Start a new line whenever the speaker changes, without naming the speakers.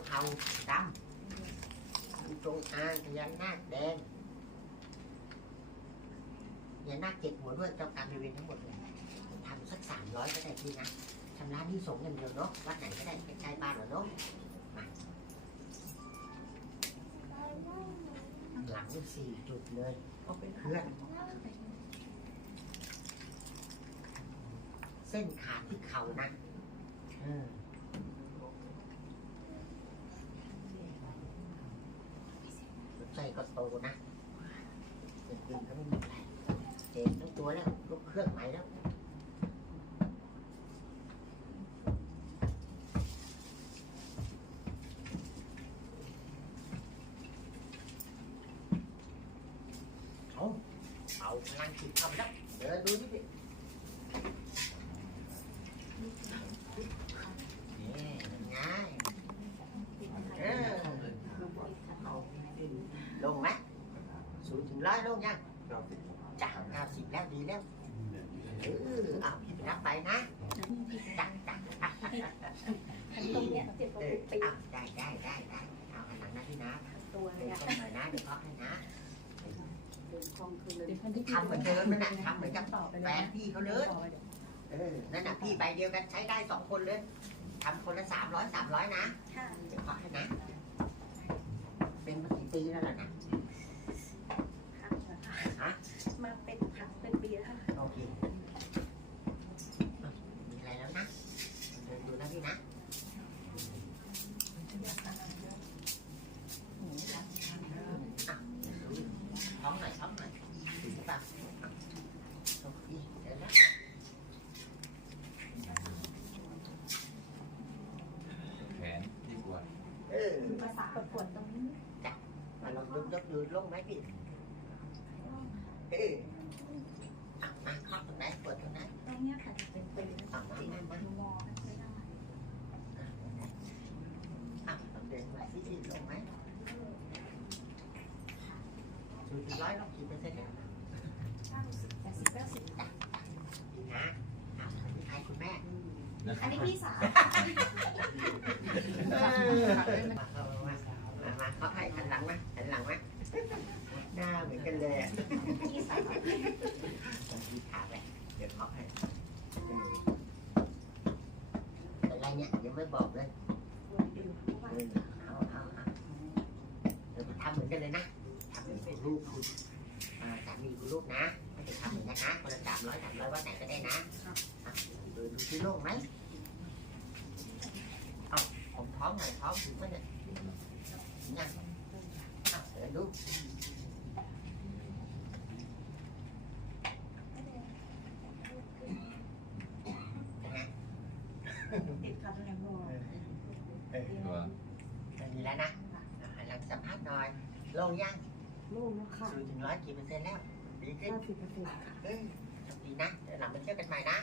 ดำดูจงอางพญานาคแดงพญานาคเจ็ดหัวด้วยเจ้ากรรมนายเวรทั้งหมดเลยทำสักสามร้อยก็ได้พี่นะชำระหนี้สงฆ์อย่างเดียวเนาะวัดไหนก็ได้ใกล้ๆบ้านเราเนาะมาหลังนี่สี่จุดเลยเพื่อนเส้นขาดที่เข่านะเออหัว ใจก็โตนะอย่างอื่นก็ไม่มีอะไรเจ็บทั้งตัวแล้วลุกเครื่องใหม่แล้ว เอาเอาพลังจิตทำแล้ว เดินดูนี่ดินี่เป็นไงเออลงไหมศูนย์ถึงร้อยลงยังจ้าเก้า สิบแล้วดีแล้วเออเอาพี่ไปรับไปนะจ้าจ้า
ตรงเนี้ยเจ็บตร
เองอ
ปี
เอาได้ได้ได้ได้เอาหันหลังนะพี่นะ
ตัว
เดิน
เนี่ย
ต้นหน่อยนะเดี๋ยวเคาให้นะ
เดินคล่องคืนเลย
ทำเหมือนเดิมนั่นแหละทำเหมือนกับแฟนพี่เขาเลยเออนั่นน่ะพี่ใบเดียวกันใช้ได้สองคนเลยทำคนละสามร้อยสามร้อยนะ
ค่
เดี๋ยวขอให้นะ เป็นมากี่ปีแล้วล่ะนะ
มาเป็นพักเป็นปีแล้วค่ะ
โอเคอะมีอะไรแล้วนะเดินะพี่นะอะดูท้องหน่อยท้องหน่อยถึงปะอะโอเคเดี๋ยวนะ
แขนดีกว่า
เออ
ภาษาปวดตรงนี้
มาลองยกยกดูลงไหมพี่เอออะมาเคาะตรงไหนปวดตรงไหน
ตรงเนี้ยค่ะจะเป็นปีแล้ว
อะมามามา
มองไม่ได้
อะลองเดินมาที่ที่ลงไหมศูนย์ถึง ร้อยลบกี่เปอร์เซ็นต์เนี่ย
เก้าสิบแปดสิบเก้าสิบ
ดีนะอะคุณใครคุณแม่
อันนี้พี่สาว
เออมาเข้ามามามาเขาให้หันหลังมาหันหลังมาหน้าเหมือนกันเลยอะ
พี่สาว
ร้อยสามร้อยวันไหนก็ได้นะอะดูดูที่โล่งไหมเอาผมท้องหน่อยท้องถึงไหมเนี่ยถึงยังอะเดี๋ยวดูเป็นไง
ติดกันแล้วมอง
ตัว
ไม่มีแล้วนะอะหันหลังสัมภาษณ์หน่อยโล่งยัง
ลูกแล้วค่ะ
ศูนย์ถึงร้อยกี่เปอร์เซ็นต์แล้วดีขึ้น
เก้าสิบเปอร์เซ็นต์
เอ้ยโชคดีนะ เดี๋ยวหลังมา